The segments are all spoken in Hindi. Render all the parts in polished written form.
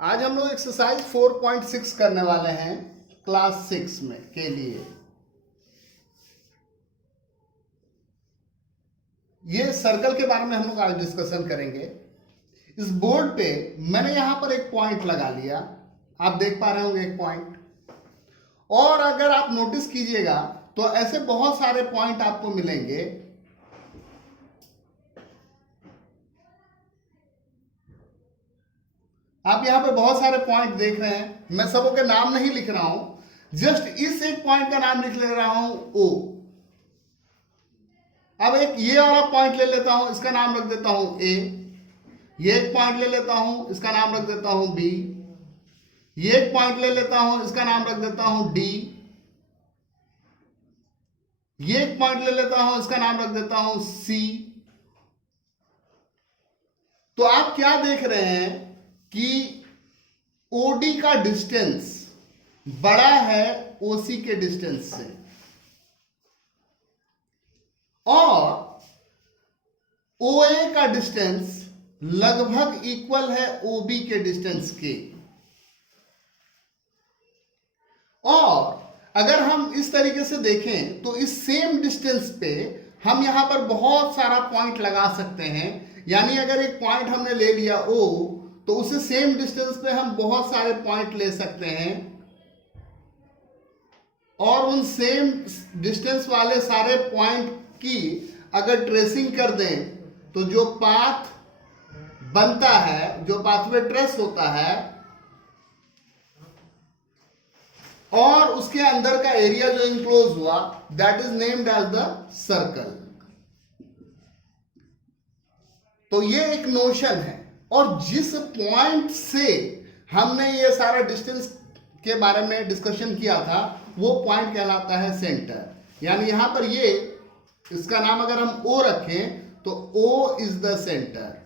आज हम लोग एक्सरसाइज 4.6 करने वाले हैं क्लास 6 में के लिए। ये सर्कल के बारे में हम लोग आज डिस्कशन करेंगे। इस बोर्ड पे मैंने यहां पर एक पॉइंट लगा लिया, आप देख पा रहे होंगे एक पॉइंट। और अगर आप नोटिस कीजिएगा तो ऐसे बहुत सारे पॉइंट आपको मिलेंगे। आप यहां पे बहुत सारे पॉइंट देख रहे हैं, मैं सबों के नाम नहीं लिख रहा हूं, जस्ट इस एक पॉइंट का नाम लिख ले रहा हूं ओ। अब एक ये वाला पॉइंट ले लेता हूं, इसका नाम रख देता हूं ए। ये एक पॉइंट ले लेता हूं, इसका नाम रख देता हूं बी। ये एक पॉइंट ले लेता हूं, इसका नाम रख देता हूं डी। ये एक पॉइंट ले लेता हूं, इसका नाम रख देता हूं सी। तो आप क्या देख रहे हैं कि ओडी का डिस्टेंस बड़ा है ओसी के डिस्टेंस से, और ओए का डिस्टेंस लगभग इक्वल है ओबी के डिस्टेंस के। और अगर हम इस तरीके से देखें तो इस सेम डिस्टेंस पे हम यहां पर बहुत सारा पॉइंट लगा सकते हैं। यानी अगर एक पॉइंट हमने ले लिया ओ, तो उसे सेम डिस्टेंस पे हम बहुत सारे पॉइंट ले सकते हैं, और उन सेम डिस्टेंस वाले सारे पॉइंट की अगर ट्रेसिंग कर दें तो जो पाथ बनता है, जो पाथवे ट्रेस होता है, और उसके अंदर का एरिया जो इंक्लोज हुआ, that is named as the circle. तो ये एक नोशन है। और जिस पॉइंट से हमने ये सारा डिस्टेंस के बारे में डिस्कशन किया था, वो पॉइंट कहलाता है सेंटर। यानी यहां पर ये, इसका नाम अगर हम ओ रखें तो ओ इज द सेंटर।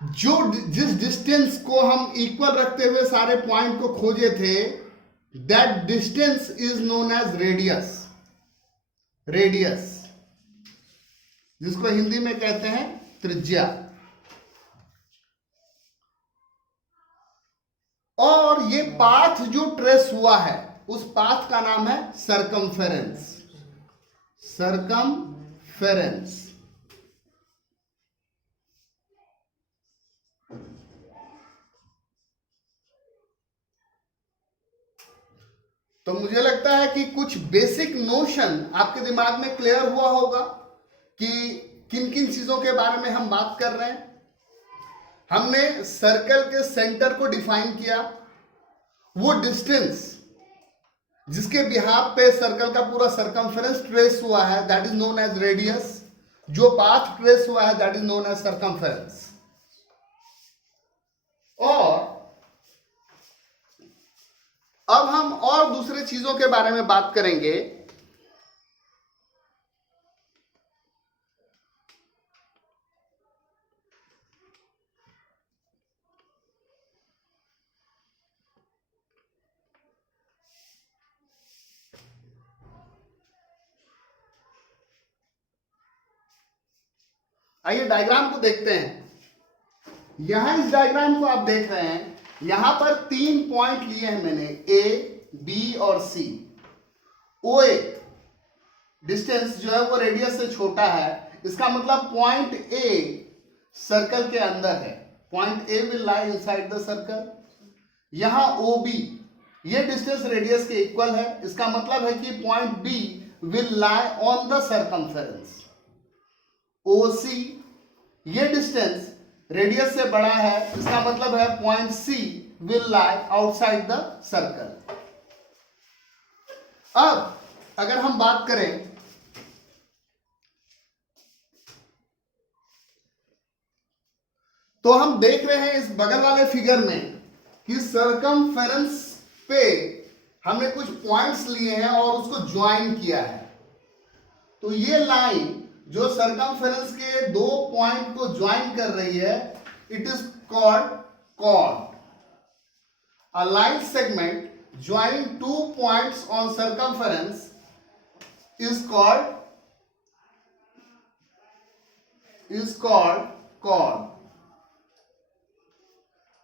जिस डिस्टेंस को हम इक्वल रखते हुए सारे पॉइंट को खोजे थे, that distance is known as radius. Radius, जिसको हिंदी में कहते हैं त्रिज्या। और ये पाथ जो ट्रेस हुआ है, उस पाथ का नाम है सरकमफेरेंस। सरकमफेरेंस। तो मुझे लगता है कि कुछ बेसिक नोशन आपके दिमाग में क्लियर हुआ होगा कि किन किन चीजों के बारे में हम बात कर रहे हैं। हमने सर्कल के सेंटर को डिफाइन किया, वो डिस्टेंस जिसके बिहाफ पे सर्कल का पूरा सरकमफेरेंस ट्रेस हुआ है, that is known as radius. जो पाथ ट्रेस हुआ है, that is known as circumference. और अब हम और दूसरे चीजों के बारे में बात करेंगे। आइए डायग्राम को देखते हैं। यहां इस डायग्राम को आप देख रहे हैं, यहां पर 3 पॉइंट लिए हैं मैंने, ए, बी और सी। ओए डिस्टेंस जो है वो रेडियस से छोटा है, इसका मतलब पॉइंट ए सर्कल के अंदर है। Point A will lie inside the circle. यहां ओ बी, ये डिस्टेंस रेडियस के इक्वल है, इसका मतलब है कि point B will lie on the circumference. O C, ये डिस्टेंस रेडियस से बड़ा है, इसका मतलब है point C will lie outside the circle. अब अगर हम बात करें तो हम देख रहे हैं इस बगल वाले फिगर में कि सर्कमफेरेंस पे हमने कुछ पॉइंट्स लिए हैं और उसको ज्वाइन किया है। तो ये लाइन जो सरकमफेरेंस के 2 पॉइंट को ज्वाइन कर रही है, it is called chord. A line segment joining 2 points on circumference is called is called chord.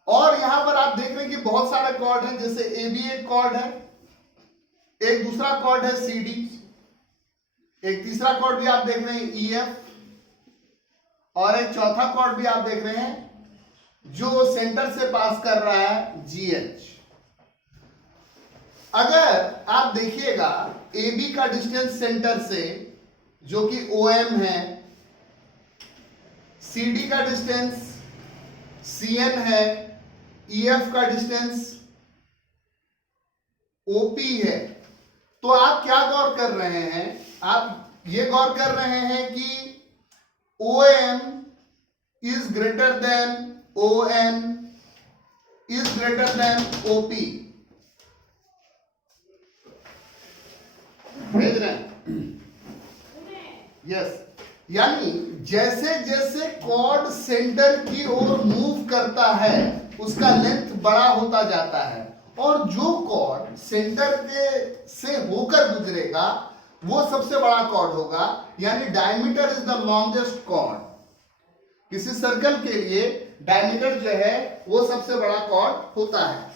और यहां पर आप देख रहे हैं कि बहुत सारे कॉर्ड हैं, जैसे ए बी एक कॉर्ड है, एक दूसरा कॉर्ड है सी डी, एक तीसरा कॉर्ड भी आप देख रहे हैं ई एफ, और एक चौथा कॉर्ड भी आप देख रहे हैं जो सेंटर से पास कर रहा है जी एच। अगर आप देखिएगा ए बी का डिस्टेंस सेंटर से जो कि ओ एम है, सी डी का डिस्टेंस सी एन है, ई एफ का डिस्टेंस ओपी है, तो आप क्या गौर कर रहे हैं? आप ये गौर कर रहे हैं कि O M is greater than O N is greater than OP. भेज रहे हैं? यस। यानी जैसे जैसे कॉर्ड सेंटर की ओर मूव करता है उसका लेंथ बड़ा होता जाता है, और जो कॉर्ड सेंटर के से होकर गुजरेगा वो सबसे बड़ा कॉर्ड होगा, यानी diameter is the longest chord. किसी सर्कल के लिए डायमीटर जो है वो सबसे बड़ा कॉर्ड होता है।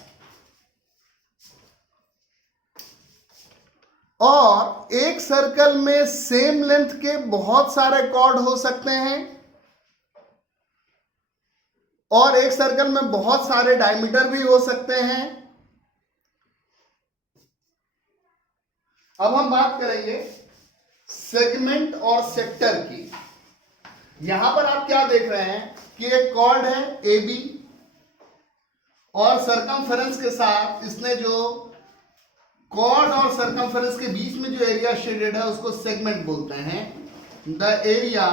और एक सर्कल में सेम लेंथ के बहुत सारे कॉर्ड हो सकते हैं, और एक सर्कल में बहुत सारे डायमीटर भी हो सकते हैं। अब हम बात करेंगे सेगमेंट और सेक्टर की। यहां पर आप क्या देख रहे हैं कि एक कॉर्ड है ए बी, और सरकमफेरेंस के साथ इसने जो कॉर्ड और सरकमफेरेंस के बीच में जो एरिया शेडेड है उसको सेगमेंट बोलते हैं। The area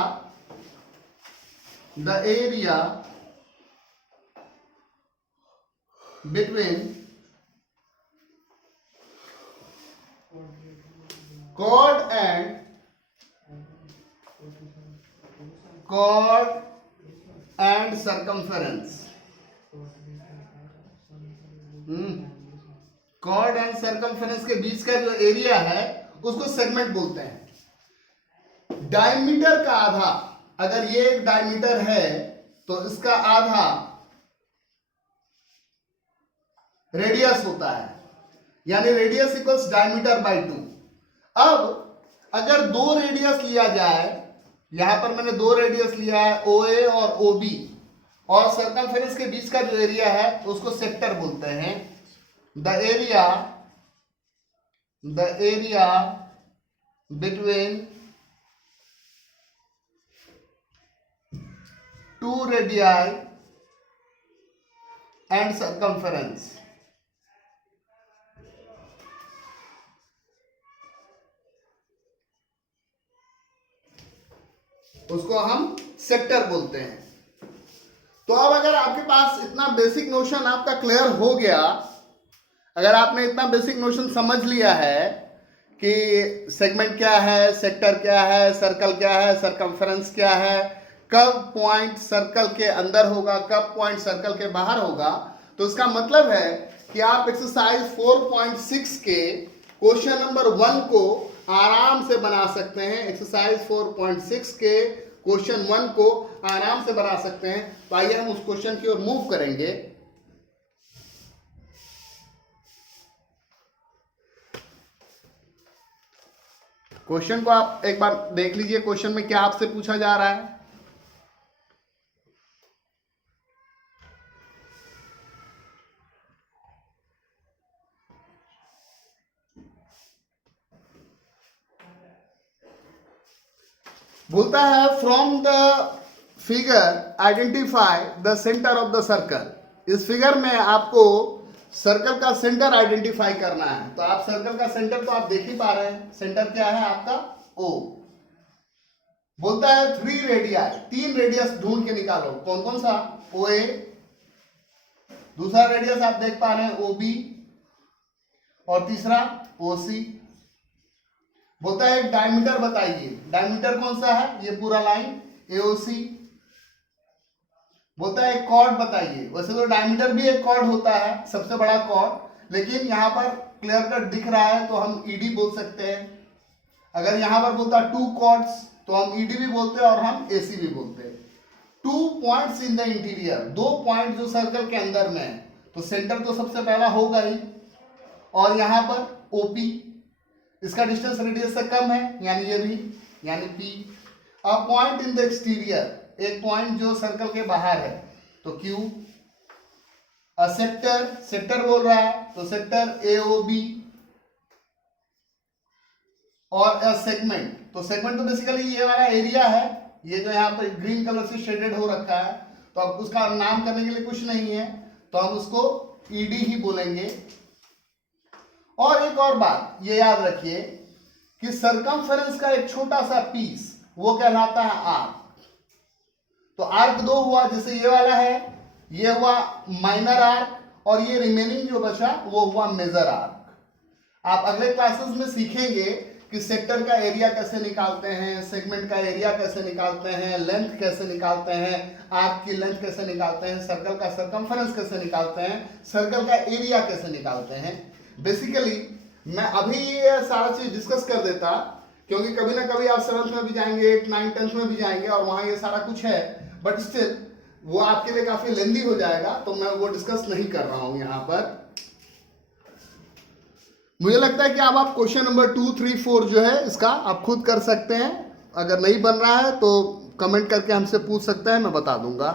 between chord and circumference, chord and circumference के बीच का जो एरिया है उसको सेगमेंट बोलते हैं। डायमीटर का आधा, अगर ये एक डायमीटर है तो इसका आधा रेडियस होता है, यानी रेडियस इक्वल्स डायमीटर बाय 2। अब अगर दो रेडियस लिया जाए, यहां पर मैंने दो रेडियस लिया है ओ ए और ओ बी, और सरकमफेरेंस के बीच का जो एरिया है उसको सेक्टर बोलते हैं। The area between two radii and circumference, उसको हम सेक्टर बोलते हैं। तो अब अगर आपके पास इतना बेसिक नोशन आपका क्लियर हो गया, अगर आपने इतना बेसिक नोशन समझ लिया है कि सेगमेंट क्या है, सेक्टर क्या है, सर्कल क्या है, सरकमफेरेंस क्या है, कब पॉइंट सर्कल के अंदर होगा, कब पॉइंट सर्कल के बाहर होगा, तो इसका मतलब है कि आप एक्सरसाइज 4.6 के क्वेश्चन नंबर 1 को आराम से बना सकते हैं। एक्सरसाइज 4.6 के क्वेश्चन 1 को आराम से बना सकते हैं। तो आइए हम उस क्वेश्चन की ओर मूव करेंगे। क्वेश्चन को आप एक बार देख लीजिए, क्वेश्चन में क्या आपसे पूछा जा रहा है। बोलता है from the figure identify the centre of the circle. इस फिगर में आपको सर्कल का सेंटर आइडेंटिफाई करना है। तो आप सर्कल का सेंटर तो आप देख ही पा रहे हैं, सेंटर क्या है आपका O। बोलता है 3 रेडियाई, 3 रेडियस ढूंढ के निकालो। कौन कौन सा? OA, दूसरा रेडियस आप देख पा रहे हैं OB, और तीसरा OC। बोलता है एक डायमीटर बताइए, डायमीटर कौन सा है? ये पूरा लाइन AOC। बोलता है एक कॉर्ड बताइए। वैसे तो डायमीटर भी एक कॉर्ड होता है, सबसे बड़ा कॉर्ड, लेकिन यहां पर क्लियर कट दिख रहा है तो हम ED बोल सकते हैं। अगर यहां पर बोलता 2 कॉर्ड्स तो हम ईडी भी बोलते हैं और हम एसी भी बोलते हैं। 2 points in the interior, 2 point जो सर्कल के अंदर में है, तो सेंटर तो सबसे पहला होगा ही, और यहां पर ओपी, इसका डिस्टेंस रेडियस से कम है, यानी ये भी, यानी P. A point in the exterior, एक पॉइंट जो सर्कल के बाहर है, तो क्यू। अ सेक्टर, सेक्टर बोल रहा है तो सेक्टर एओबी। और अ सेगमेंट, तो सेगमेंट तो बेसिकली ये वाला एरिया है, ये जो यहाँ पर ग्रीन कलर से शेडेड हो रखा है, तो अब उसका नाम करने के लिए कुछ नहीं है, तो हम उसको ईडी ही बोलेंगे। और एक और बात ये याद रखिए कि सरकमफेरेंस का एक छोटा सा पीस वो कहलाता है आर्क। तो आर्क 2 हुआ, जैसे ये वाला है, ये हुआ माइनर आर्क, और ये रिमेनिंग जो बचा वो हुआ मेजर आर्क। आप अगले क्लासेस में सीखेंगे कि सेक्टर का एरिया कैसे निकालते हैं, सेगमेंट का एरिया कैसे निकालते हैं, लेंथ कैसे निकालते हैं, आर्क की लेंथ कैसे निकालते हैं, सर्कल का सरकमफेरेंस कैसे निकालते हैं, सर्कल का एरिया कैसे निकालते हैं। बेसिकली मैं अभी ये सारा चीज डिस्कस कर देता, क्योंकि कभी ना कभी आप 7th में भी जाएंगे, 8th, 9th, 10th में भी जाएंगे और वहां ये सारा कुछ है, बट स्टिल वो आपके लिए काफी लेंदी हो जाएगा, तो मैं वो डिस्कस नहीं कर रहा हूं यहां पर। मुझे लगता है कि अब आप क्वेश्चन नंबर 2, 3, 4 जो है इसका आप खुद कर सकते हैं। अगर नहीं बन रहा है तो कमेंट करके हमसे पूछ सकते हैं, मैं बता दूंगा।